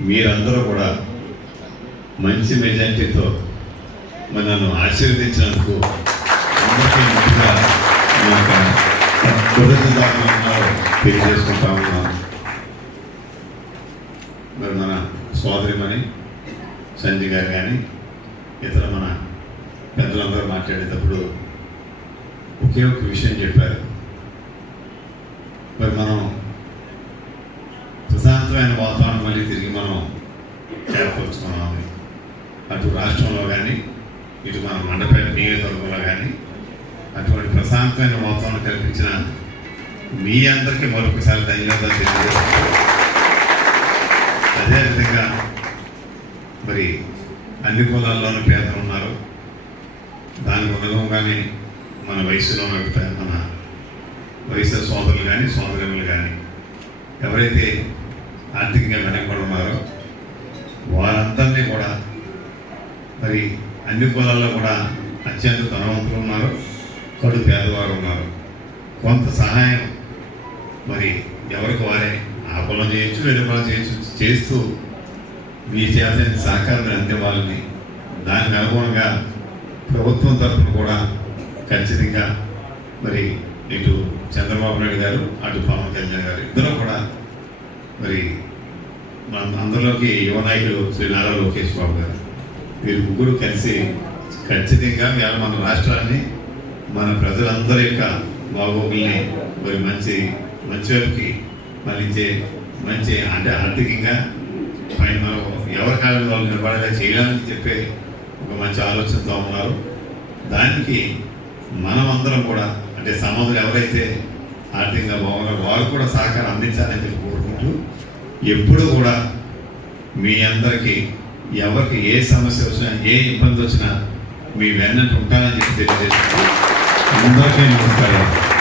మీరందరూ కూడా మంచి మెజార్టీతో మరి నన్ను ఆశీర్వదించినందుకు అందరికీ ముందుగా కృతజ్ఞతలు తెలియజేసుకుంటా ఉన్నాను. మరి మన సోదరిమణి సంజయ్ గారు కానీ ఇతర మన పెద్దలందరూ మాట్లాడేటప్పుడు ఒకే ఒక విషయం చెప్పారు. మరి మనం ప్రశాంతమైన వాతావరణం మళ్ళీ తిరిగి మనం ఏర్పరచుకున్నాము. అటు రాష్ట్రంలో కానీ ఇటు మన మండపేట నియోజకవర్గంలో కానీ అటువంటి ప్రశాంతమైన వాతావరణం కల్పించిన మీ అందరికీ మరొకసారి ధన్యవాదాలు తెలియజేస్తున్నాను. అదేవిధంగా మరి అన్ని కులాల్లోనూ పేదలు ఉన్నారు. దానికి అనుగుణంగానే మన వయసులో మన వయసు సోదరులు కానీ సోదరులు కానీ ఎవరైతే ఆర్థికంగా వెనకబడి ఉన్నారో వారందరినీ కూడా మరి అన్ని కులాల్లో కూడా అత్యంత ధనవంతులు ఉన్నారు. కడు పేదవారు ఉన్నారు. కొంత సహాయం మరి ఎవరికి వారే ఆ కులం చేయొచ్చు వేరే కులం చేయొచ్చు చేస్తూ మీ చేయాల్సిన సహకారం అందేవాళ్ళని దానికి అనుగుణంగా ప్రభుత్వం తరఫున కూడా ఖచ్చితంగా మరి ఇటు చంద్రబాబు నాయుడు గారు అటు పవన్ కళ్యాణ్ గారు ఇద్దరు కూడా మరి మన అందరిలోకి యువనాయకుడు శ్రీ నారా లోకేష్ బాబు గారు. వీరు ముగ్గురు కలిసి ఖచ్చితంగా ఇవాళ మన రాష్ట్రాన్ని మన ప్రజలందరి యొక్క బాగోగుల్ని మరి మంచి మంచి వైపుకి మళ్ళించే మంచి అంటే ఆర్థికంగా పైన మనం ఎవరి కాలం వాళ్ళు నిలబడేలా చేయాలని చెప్పే ఒక మంచి ఆలోచనతో ఉన్నారు. దానికి మనం అందరం కూడా అంటే సమాజంలో ఎవరైతే ఆర్థికంగా బాగున్నారో వారు కూడా సహకారం అందించాలని చెప్పి కోరుకుంటూ ఎప్పుడూ కూడా మీ అందరికీ ఎవరికి ఏ సమస్య వచ్చినా ఏ ఇబ్బంది వచ్చినా మీ వెన్నట్టు ఉంటానని చెప్పి తెలియజేస్తున్నాను. అందరికీ నమస్కారం.